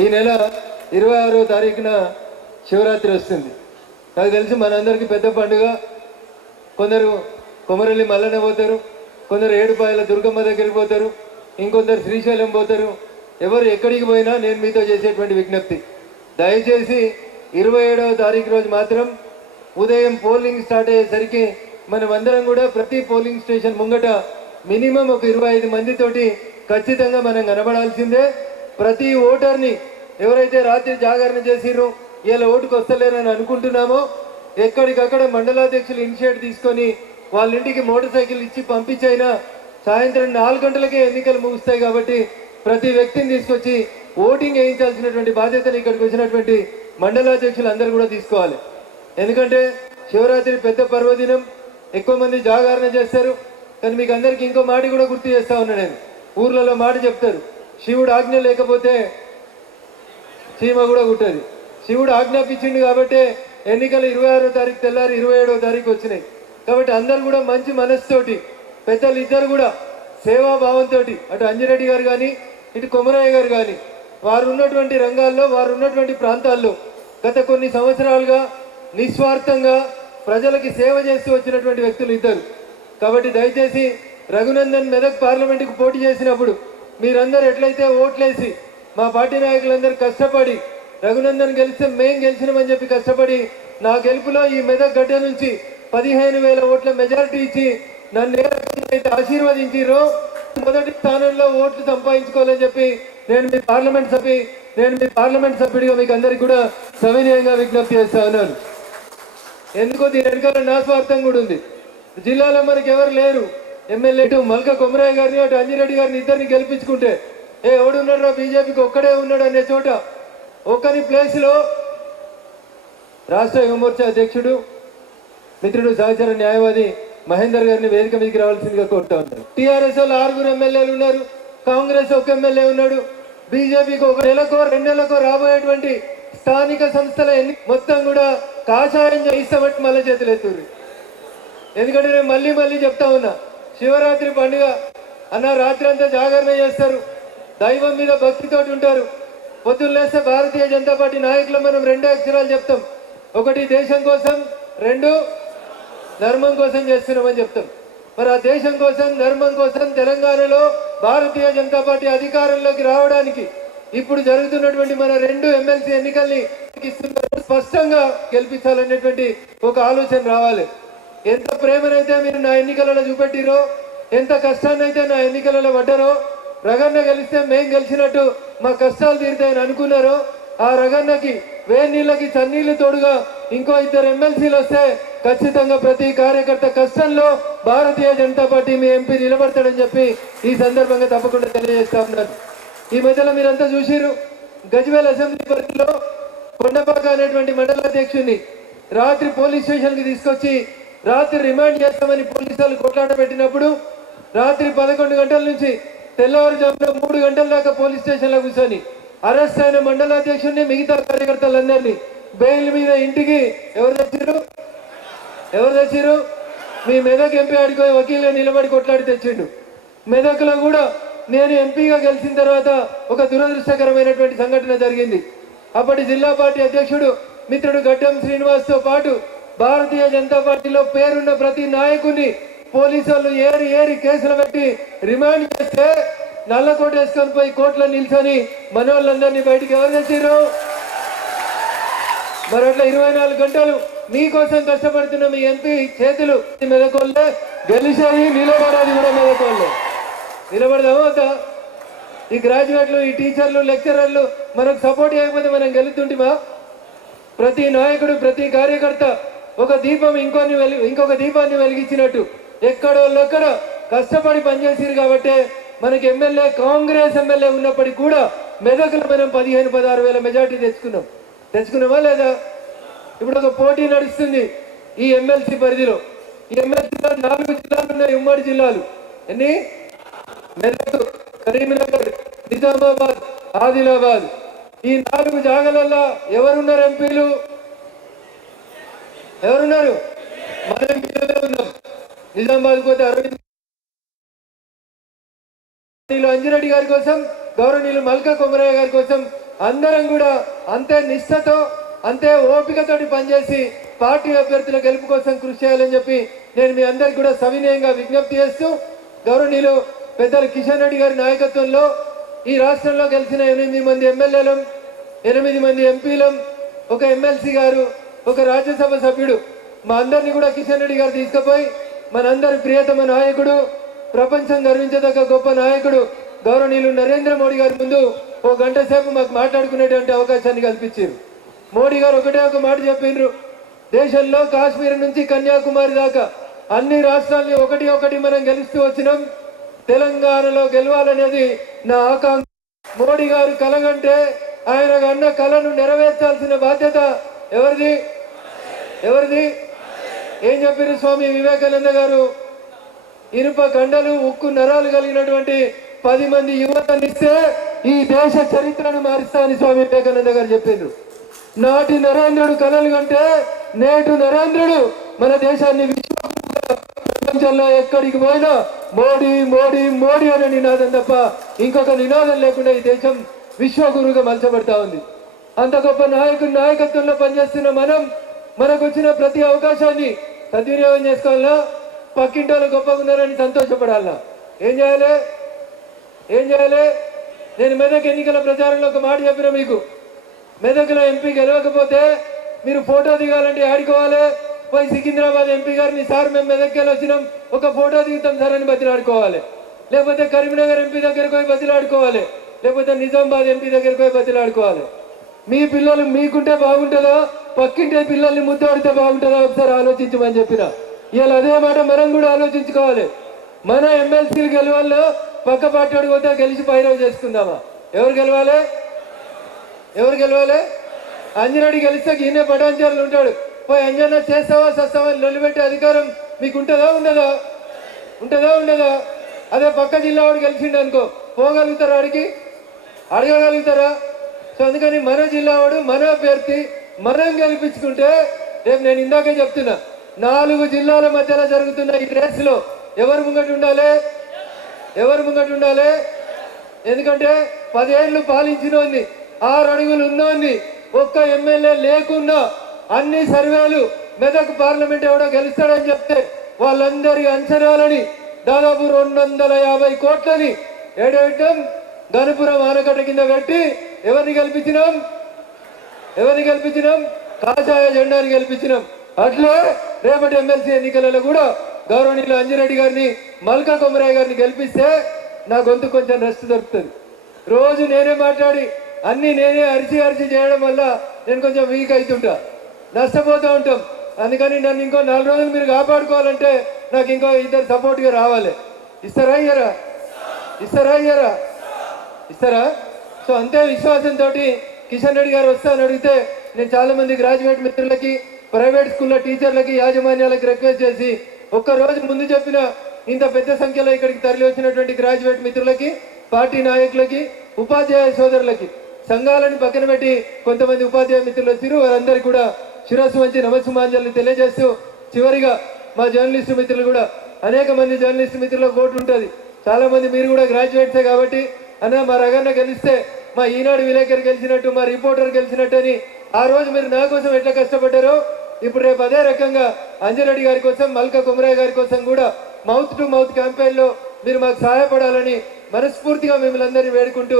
ఈ నెల 26వ తారీఖున శివరాత్రి వస్తుంది. నాకు తెలిసి మనందరికీ పెద్ద పండుగ. కొందరు కొమరల్లి మల్లన్న పోతారు, కొందరు ఏడుపాయల దుర్గమ్మ దగ్గరికి పోతారు, ఇంకొందరు శ్రీశైలం పోతారు. ఎవరు ఎక్కడికి పోయినా నేను మీతో చేసేటువంటి విజ్ఞప్తి, దయచేసి 27వ తారీఖు రోజు మాత్రం ఉదయం పోలింగ్ స్టార్ట్ అయ్యేసరికి మనమందరం కూడా ప్రతి పోలింగ్ స్టేషన్ ముంగట మినిమం ఒక 25 మందితోటి ఖచ్చితంగా మనం కనబడాల్సిందే. ప్రతి ఓటర్ని ఎవరైతే రాత్రి జాగరణ చేసిరో ఇలా ఓటుకు వస్తలేరని అనుకుంటున్నామో ఎక్కడికక్కడ మండలాధ్యక్షులు ఇనిషియేట్ తీసుకొని వాళ్ళ ఇంటికి మోటార్ సైకిల్ ఇచ్చి పంపించైనా సాయంత్రం 4 గంటలకే ఎన్నికలు ముగుస్తాయి. కాబట్టి ప్రతి వ్యక్తిని తీసుకొచ్చి ఓటింగ్ వేయించాల్సినటువంటి బాధ్యతను ఇక్కడికి వచ్చినటువంటి మండలాధ్యక్షులు అందరూ కూడా తీసుకోవాలి. ఎందుకంటే శివరాత్రి పెద్ద పర్వదినం, ఎక్కువ మంది జాగరణ చేస్తారు. కానీ మీకు అందరికీ ఇంకో మాట కూడా గుర్తు చేస్తా ఉన్నా నేను. ఊర్లలో మాట చెప్తారు, శివుడు ఆజ్ఞ లేకపోతే చీమ కూడా కుట్టదు. శివుడు ఆజ్ఞాపించింది కాబట్టి ఎన్నికలు 26వ తారీఖు తెల్లారి 27వ తారీఖు వచ్చినాయి. కాబట్టి అందరూ కూడా మంచి మనసుతోటి, పెద్దలు ఇద్దరు కూడా సేవాభావంతో, అటు అంజిరెడ్డి గారు కానీ ఇటు కొమరయ్య గారు కానీ వారు ఉన్నటువంటి రంగాల్లో, వారు ఉన్నటువంటి ప్రాంతాల్లో గత కొన్ని సంవత్సరాలుగా నిస్వార్థంగా ప్రజలకి సేవ చేస్తూ వచ్చినటువంటి వ్యక్తులు ఇద్దరు. కాబట్టి దయచేసి రఘునందన్ మెదక్ పార్లమెంటుకు పోటీ చేసినప్పుడు మీరందరూ ఎట్లయితే ఓట్లేసి మా పార్టీ నాయకులందరూ కష్టపడి రఘునందన్ గెలిస్తే మేం గెలిచినామని చెప్పి కష్టపడి నా గెలుపులో ఈ మెదక్ గడ్డ నుంచి 15,000 ఓట్ల మెజారిటీ ఇచ్చి నన్ను అయితే ఆశీర్వదించిరో మొదటి స్థానంలో ఓట్లు సంపాదించుకోవాలని చెప్పి నేను మీ పార్లమెంట్ సభ్యుడిగా మీకు అందరికి కూడా సవినయంగా విజ్ఞప్తి చేస్తా ఉన్నాను. ఎందుకో దీని వెనకాల నా స్వార్థం కూడా ఉంది. జిల్లాలో మనకి ఎవరు లేరు. ఎమ్మెల్యే ఇటు మల్క కొమరయ్య గారిని, అటు అంజిరెడ్డి గారిని ఇద్దరిని గెలిపించుకుంటే ఎవడున్నాడు బీజేపీకి ఒక్కడే ఉన్నాడు అనే చోట ఒకరి ప్లేస్లో రాష్ట్ర యువమోర్చా అధ్యక్షుడు మిత్రుడు సహచర న్యాయవాది మహేందర్ గారిని వేదిక మీదకి రావాల్సిందిగా కోరుతా ఉన్నారు. టీఆర్ఎస్ వాళ్ళు 6 ఎమ్మెల్యేలు ఉన్నారు, కాంగ్రెస్ 1 ఎమ్మెల్యే ఉన్నాడు, బీజేపీకి 1 నెలకో 2 నెలకో రాబోయేటువంటి స్థానిక సంస్థల మొత్తం కూడా కాషాయం చేయిస్తామట్టి మళ్ళీ చేతులు ఎత్తుర్రు. ఎందుకంటే నేను మళ్ళీ చెప్తా ఉన్నా, శివరాత్రి పండుగ అన్న రాత్రి అంతా జాగరణ చేస్తారు, దైవం మీద భక్తితోటి ఉంటారు. పొద్దున్న లేస్తే భారతీయ జనతా పార్టీ నాయకులు మనం 2 అక్షరాలు చెప్తాం, 1 దేశం కోసం, 2 ధర్మం కోసం చేస్తున్నామని చెప్తాం. మరి ఆ దేశం కోసం, ధర్మం కోసం తెలంగాణలో భారతీయ జనతా పార్టీ అధికారంలోకి రావడానికి ఇప్పుడు జరుగుతున్నటువంటి మన 2 ఎమ్మెల్సీ ఎన్నికల్ని స్పష్టంగా గెలిపించాలనేటువంటి ఒక ఆలోచన రావాలి. ఎంత ప్రేమనైతే మీరు నా ఎన్నికలలో చూపెట్టిరో, ఎంత కష్టాన్ని అయితే నా ఎన్నికలలో పడ్డారో, రగన్న గెలిస్తే మేం గెలిచినట్టు మా కష్టాలు తీరుతాయని అనుకున్నారో, ఆ రగన్నకి వేడి నీళ్ళకి చన్నీళ్లు తోడుగా ఇంకో 2 ఎమ్మెల్సీలు వస్తే ఖచ్చితంగా ప్రతి కార్యకర్త కష్టంలో భారతీయ జనతా పార్టీ మీ ఎంపీ నిలబడతాడని చెప్పి ఈ సందర్భంగా తప్పకుండా తెలియజేస్తా ఉన్నారు. ఈ మధ్యలో మీరంతా చూసిరు, గజ్వేల్ అసెంబ్లీ పరిధిలో కొండపాక అనేటువంటి మండలాధ్యక్షుడిని రాత్రి పోలీస్ స్టేషన్కి తీసుకొచ్చి రాత్రి రిమాండ్ చేస్తామని పోలీసులు కొట్లాట పెట్టినప్పుడు రాత్రి 11 గంటల నుంచి తెల్లవారుజామున 3 గంటల దాకా పోలీస్ స్టేషన్లో కూర్చొని అరెస్ట్ అయిన మండలాధ్యక్షుడిని, మిగతా కార్యకర్తలందరినీ బెయిల్ మీద ఇంటికి ఎవరు తెచ్చిరు? మీ మెదక్ ఎంపీ ఆడికి వకీలుగా నిలబడి కొట్లాడి తెచ్చిండు. మెదక్లో కూడా నేను ఎంపీగా గెలిచిన తర్వాత ఒక దురదృష్టకరమైనటువంటి సంఘటన జరిగింది. అప్పటి జిల్లా పార్టీ అధ్యక్షుడు మిత్రుడు గడ్డం శ్రీనివాస్తో పాటు భారతీయ జనతా పార్టీలో పేరున్న ప్రతి నాయకుని పోలీసులు ఏరి కేసులు పెట్టి రిమాండ్ చేస్తే నల్లకోట వేసుకొని పోయి కోర్టులో నిల్చొని మనోళ్ళందరినీ బయటికి ఎవరు తెచ్చిర్రు? మరి అట్లా 24 గంటలు మీకోసం కష్టపడుతున్న మీ ఎంపీ చేతులు మెదకోళ్ళే, గెలిచేది నిలబడేది కూడా మెదకోళ్ళే. నిలబడదామా? ఈ గ్రాడ్యుయేట్లు, ఈ టీచర్లు, లెక్చరర్లు మనకు సపోర్ట్ చేయకపోతే మనం గెలుతుంటిమా? ప్రతి నాయకుడు, ప్రతి కార్యకర్త ఒక దీపం ఇంకొక దీపాన్ని వెలిగించినట్టు ఎక్కడోళ్ళక్కడ కష్టపడి పనిచేసారు. కాబట్టి మనకి ఎమ్మెల్యే, కాంగ్రెస్ ఎమ్మెల్యే ఉన్నప్పటికీ కూడా మెదక్లో మనం 15-16 వేల మెజార్టీ తెచ్చుకున్నామా లేదా? ఇప్పుడు ఒక పోటీ నడుస్తుంది ఈ ఎమ్మెల్సీ పరిధిలో. ఈ ఎమ్మెల్సీలో 4 జిల్లాలు ఉన్నాయి, ఉమ్మడి జిల్లాలు. ఎన్ని? మెదక్, కరీంనగర్, నిజామాబాద్, ఆదిలాబాద్. ఈ 4 జాగాలలో ఎవరున్నారు ఎంపీలు? ఎవరున్నారు? మనం ఉన్నాం. నిజామాబాద్ పోతే అరవింద్ అంజిరెడ్డి గారి కోసం, గౌరవనీయులు మల్కా కొమరయ్య గారి కోసం అందరం కూడా అంతే నిష్ఠతో అంతే ఓపికతోటి పనిచేసి పార్టీ అభ్యర్థుల గెలుపు కోసం కృషి చేయాలని చెప్పి నేను మీ అందరికి కూడా సవినయంగా విజ్ఞప్తి చేస్తూ గౌరవనీయులు పెద్దలు కిషన్ రెడ్డి గారి నాయకత్వంలో ఈ రాష్ట్రంలో గెలిచిన 8 మంది ఎమ్మెల్యేలు 8 మంది ఎంపీలం ఒక ఎమ్మెల్సీ గారు ఒక రాజ్యసభ సభ్యుడు మా అందరినీ కూడా కిషన్ రెడ్డి గారు తీసుకుపోయి మనందరి ప్రియతమ నాయకుడు ప్రపంచం గర్వించదగ్గ గొప్ప నాయకుడు గౌరవనీయులు నరేంద్ర మోడీ గారి ముందు ఓ గంట సేపు మాకు మాట్లాడుకునేటువంటి అవకాశాన్ని కల్పించారు. మోడీ గారు ఒకటే ఒక మాట చెప్పిండ్రు, దేశంలో కాశ్మీర్ నుంచి కన్యాకుమారి దాకా అన్ని రాష్ట్రాల్ని ఒకటి ఒకటి మనం గెలుస్తూ వచ్చినాం, తెలంగాణలో గెలవాలనేది నా ఆకాంక్ష. మోడీ గారు కలగంటే ఆయన అన్న కళను నెరవేర్చాల్సిన బాధ్యత ఎవరిది? ఏం చెప్పారు స్వామి వివేకానంద గారు? ఇనుప కండలు ఉక్కు నరాలు కలిగినటువంటి 10 మంది యువతనిస్తే ఈ దేశ చరిత్రను మారుస్తానని స్వామి వివేకానంద గారు చెప్పిండ్రు. నాటి నరేంద్రుడు కలలు కంటే నేటి నరేంద్రుడు మన దేశాన్ని ప్రపంచంలో ఎక్కడికి పోయినా మోడీ మోడీ మోడీ అనే నినాదం తప్ప ఇంకొక నినాదం లేకుండా ఈ దేశం విశ్వగురుగా మలచబడతా ఉంది. అంత గొప్ప నాయకుడి నాయకత్వంలో పనిచేస్తున్న మనకు వచ్చిన ప్రతి అవకాశాన్ని సద్వినియోగం చేసుకోవాలా, పక్కింటి వాళ్ళు గొప్పగా ఉన్నారని సంతోషపడాలా. ఏం చేయాలి? నేను మెదక్ ఎన్నికల ప్రచారంలో ఒక మాట చెప్పిన మీకు, మెదక్లో ఎంపీ గెలవకపోతే మీరు ఫోటో దిగాలంటే ఆడుకోవాలి, పోయి సికింద్రాబాద్ ఎంపీ గారిని సార్ మేము మెదక్కి వచ్చినాం ఒక ఫోటో దిగుతాం సార్ అని బతిలాడుకోవాలి, లేకపోతే కరీంనగర్ ఎంపీ దగ్గరికి పోయి బతిలాడుకోవాలి, లేకపోతే నిజామాబాద్ ఎంపీ దగ్గరికి పోయి బతిలాడుకోవాలి. మీ పిల్లలు మీకుంటే బాగుంటుందా, పక్కింటే పిల్లల్ని ముద్దాడితే బాగుంటుందా ఒకసారి ఆలోచించమని చెప్పిన. ఇవాళ అదే మాట మనం కూడా ఆలోచించుకోవాలి. మన ఎమ్మెల్సీలు గెలవాలో పక్క పార్టీ పోతే గెలిచి పైరవ్ చేసుకుందామా? ఎవరు గెలవాలి? అంజనాడి గెలిస్తే ఈయన పటాంచారులు ఉంటాడు, పోయి అంజనా చేస్తావా సస్తావా నిలబెట్టే అధికారం మీకు ఉంటుందా ఉండదా? అదే పక్క జిల్లా వాడు గెలిచిండు అనుకో, పోగలుగుతారా? అడగగలుగుతారా? సో అందుకని మన జిల్లా వాడు మన అభ్యర్థి మనం గెలిపించుకుంటే రేపు నేను ఇందాకే చెప్తున్నా, 4 జిల్లాల మధ్యలో జరుగుతున్న ఈ రేసులో ఎవరు ముంగట ఉండాలి? ఎందుకంటే 10 ఏళ్ళు పాలించినోన్ని 6 అడుగులు ఉన్నోన్ని ఒక్క ఎమ్మెల్యే లేకున్నా అన్ని సర్వేలు మెదక్ పార్లమెంట్ ఎవడో గెలుస్తాడని చెప్తే వాళ్ళందరి అంచనాలని దాదాపు 250 కోట్లని ఏడేయటం గణపురం ఆనకట్ట కింద కట్టి ఎవరిని గెలిపించినాం? కాషాయ జెండాని గెలిపించినాం. అట్లే రేపటి ఎమ్మెల్సీ ఎన్నికలలో కూడా గౌరవనీయులు అంజిరెడ్డి గారిని మల్కా కొమరయ్య గారిని గెలిపిస్తే నా గొంతు కొంచెం రెస్ట్ దొరుకుతుంది. రోజు నేనే మాట్లాడి అన్ని నేనే అరిచి చేయడం వల్ల నేను కొంచెం వీక్ అవుతుంటా, నష్టపోతూ ఉంటాం. అందుకని నన్ను ఇంకో 4 రోజులు మీరు కాపాడుకోవాలంటే నాకు ఇంకో 2 సపోర్ట్గా రావాలి. ఇస్తారా ఇస్తారా? సో అంతే విశ్వాసంతో కిషన్ రెడ్డి గారు వస్తానని అడిగితే నేను చాలా మంది గ్రాడ్యుయేట్ మిత్రులకి, ప్రైవేట్ స్కూల్లో టీచర్లకి, యాజమాన్యాలకి రిక్వెస్ట్ చేసి ఒక్కరోజు ముందు చెప్పిన ఇంత పెద్ద సంఖ్యలో ఇక్కడికి తరలి వచ్చినటువంటి గ్రాడ్యుయేట్ మిత్రులకి, పార్టీ నాయకులకి, ఉపాధ్యాయ సోదరులకి, సంఘాలను పక్కన పెట్టి కొంతమంది ఉపాధ్యాయ మిత్రులు వచ్చారు. వారందరికీ కూడా శిరస్సు వంచి నమస్సుమాంజలి తెలియజేస్తూ చివరిగా మా జర్నలిస్టు మిత్రులు కూడా అనేక మంది జర్నలిస్టు మిత్రులకు ఓటు ఉంటుంది. చాలా మంది మీరు కూడా గ్రాడ్యుయేట్సే కాబట్టి అన్న మా రగన్న గెలిస్తే మా ఈనాడు విలేకరు గెలిచినట్టు, మా రిపోర్టర్ గెలిచినట్టు అని ఆ రోజు మీరు నా కోసం ఎట్లా కష్టపడ్డారో ఇప్పుడు రేపు అదే రకంగా అంజిరెడ్డి గారి కోసం, మల్కా కొమరయ్య గారి కోసం కూడా మౌత్ టు మౌత్ క్యాంపెయిన్లో మీరు మాకు సహాయపడాలని మనస్ఫూర్తిగా మిమ్మల్ని అందరినీ వేడుకుంటూ